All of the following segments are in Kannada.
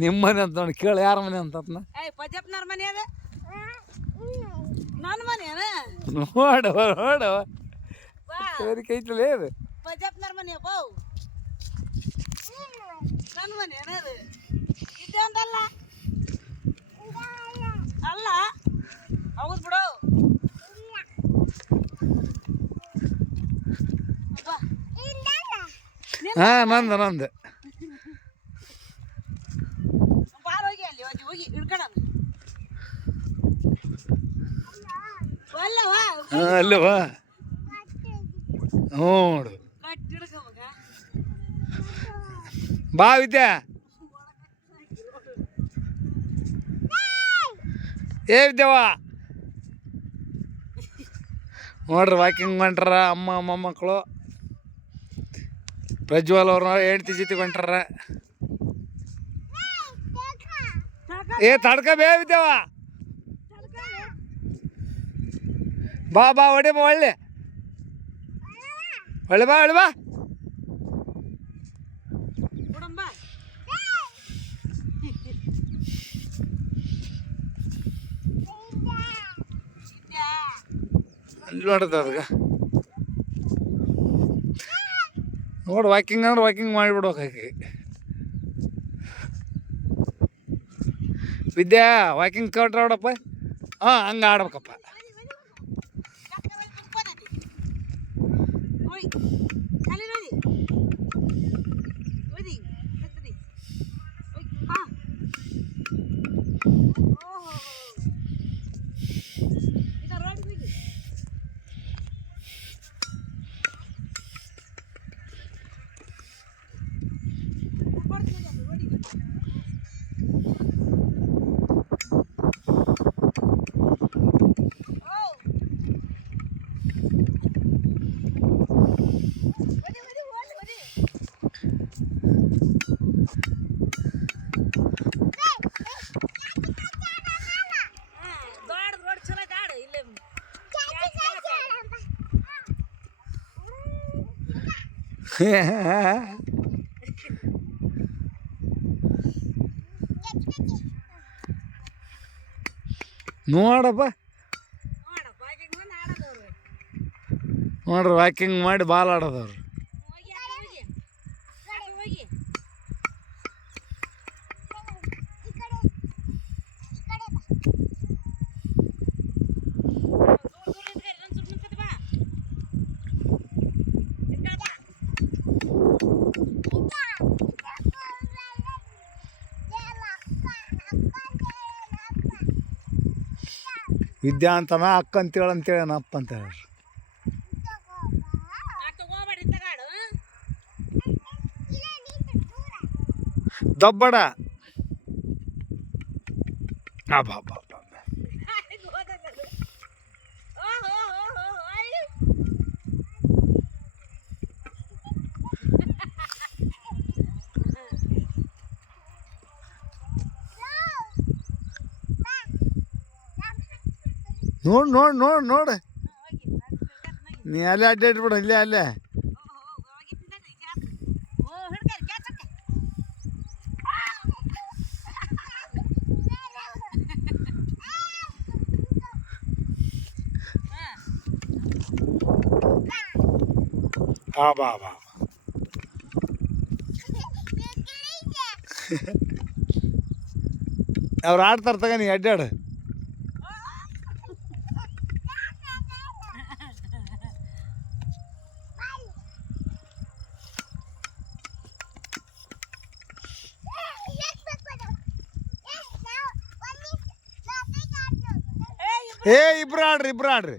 ನಿಮ್ಮ ಮನೆ ಅಂತ ನೋಡಿ ಕೇಳಿ ಯಾರ ಮನೆ ಅಂತ ಪಜಪ್ನವ್ರ ಮನೆ ಅದ ನನ್ನ ಮನೆ ನೋಡುವ ನೋಡುವ ಸರಿ ಕೈತಲ್ಲ ಅದು ಪಜಪ್ನವ್ರ ಮನೆ ಬಾವು ನನ್ನ ಮನೆ ಅದು ಇದೆ ಅಂತಲ್ಲ ಅಲ್ಲ ಹೌದು ಬಿಡು ಹಾ ನಂದು ನಂದು ಬಾರ ಹೋಗಿ ಅಲ್ಲಿ ಹೋಗಿ ಹೋಗಿ ಹಿಡ್ಕೊಳ ಅಲ್ಲವಾ ಅಲ್ಲವಾ ನೋಡು ಕಟ್ಟಿ ಹಿಡ್ಕೋಬೇಕ ಬಾ ವಿದ್ಯಾ ಏ ವಿದ್ಯವ್ವ ನೋಡ್ರಿ ವಾಕಿಂಗ್ ಹೊಂಟ್ರ ಅಮ್ಮ ಮೊಮ್ಮಕ್ಕಳು ಪ್ರಜ್ವಲ್ ಅವ್ರ ಹೆಂಡ್ತಿ ಜೊತೆ ಹೊಂಟ್ರ ಏ ತಡ್ಕ ಬೇ ವಿದ್ಯವ್ವ ಬಾ ಬಾ ಹೊಡಿ ಬಾ ಒಳ್ಳೆ ಒಳ್ಳೆ ಬಾ ಒಳ್ಳೆ ಬಾ ನೋಡ್ದ ಅದಕ್ಕೆ ನೋಡು ವಾಕಿಂಗ್ ಅಂದ್ರೆ ವಾಕಿಂಗ್ ಮಾಡಿಬಿಡ್ಬೇಕಾಗಿ ವಿದ್ಯಾ ವಾಕಿಂಗ್ ಕಟ್ರ ನೋಡಪ್ಪ ಹಾಂ ಹಂಗೆ ಆಡ್ಬೇಕಪ್ಪ ನೋಡಪ್ಪ ನೋಡ್ರಿ ವಾಕಿಂಗ್ ಮಾಡಿ ಬಾಲ್ ಆಡೋದವ್ರು ವಿದ್ಯಾ ಅಂತನ ಅಕ್ಕ ಅಂತೇಳಿ ಅಂತೇಳಿ ಅಪ್ಪ ಅಂತ ಹೇಳ್ರಿ ದಬ್ಬಡ ಬಾ ಬಾ ನೋಡು ನೋಡು ನೋಡು ನೋಡು ನೀ ಅಲ್ಲೇ ಅಡ್ಡಾಡ್ಬಿಡ ಇಲ್ಲೇ ಅಲ್ಲೇ ಬಾ ಬಾ ಅವ್ರು ಆಡ್ತಾರೆ ತಗ ನೀ ಅಡ್ಡಾಡು ಏ ಇಬ್ರು ಆಡ್ರಿ ಇಬ್ರು ಆಡ್ರಿ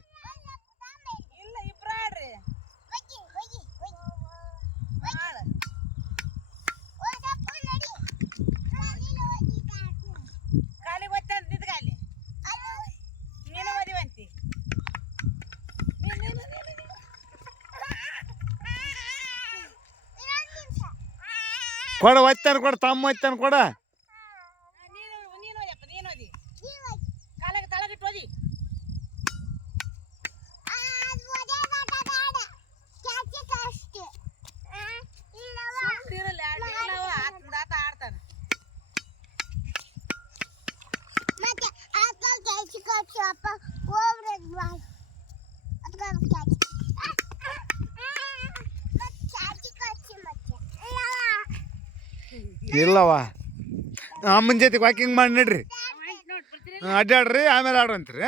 ಕೊಡ ಒತ್ತಾನ ಕೊಡ ತಮ್ಮ ಒತ್ತಾನ ಕೊಡ ಇಲ್ಲವ ಅಮ್ಮನ ಜೊತೆ ವಾಕಿಂಗ್ ಮಾಡಿ ನಡ್ರಿ ಆಯ್ತು ನೋಡಿ ಬರ್ತೀರಿ ಅಡ್ಡಾಡ್ರಿ ಆಮೇಲೆ ಆಡ್ರಂತ್ರಿ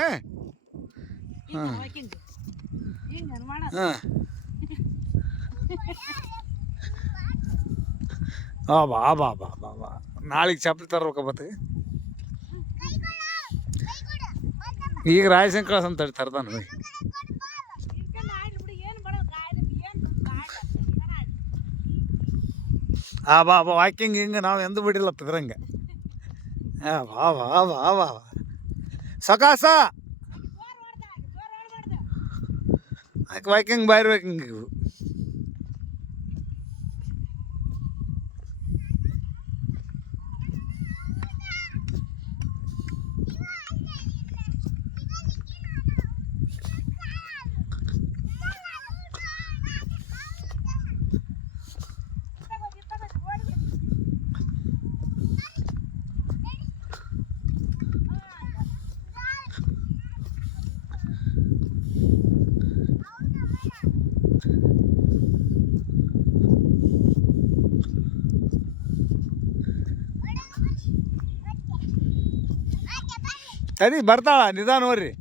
ವಾಕಿಂಗ್ ಹಿಂಗೆ ಮಾಡೋದು ಹಾಂ ಬಾ ಬಾ ಬಾ ಬಾ ಬಾ ನಾಳೆಗೆ ಚಪ್ಪಲಿ ತರ್ಬೇಕ ಬತ್ತಿಗೆ ಈಗ ರಾಯಸಂಗ್ ಕಳ್ಸ ಅಂತ ಹೇಳಿ ತರ್ತಾನ ಇಟ್ಕೊಂಡು ಆಡ್ಲಿ ಬಿಡಿ ಏನು ಬರೋ ಗಾಡಿ ಏನು ಗಾಡಿ ಬಾ ಬಾ ವಾಕಿಂಗ್ ಹಿಂಗೆ ನಾವು ಎಂದೂ ಬಿಡಿಲ್ಲ ಇದ್ರಂಗೆ ಬಾ ಬಾ ಬಾ ಬಾ ಸಕಾಸ ಆಕೆ ವಾಕಿಂಗ್ ಬಾಯ್ರ್ಬೇಕು ಹಿಂಗೆ ಇವು ಸರಿ ಬರ್ತಾಳ ನಿಧಾನ ನೋಡ್ರಿ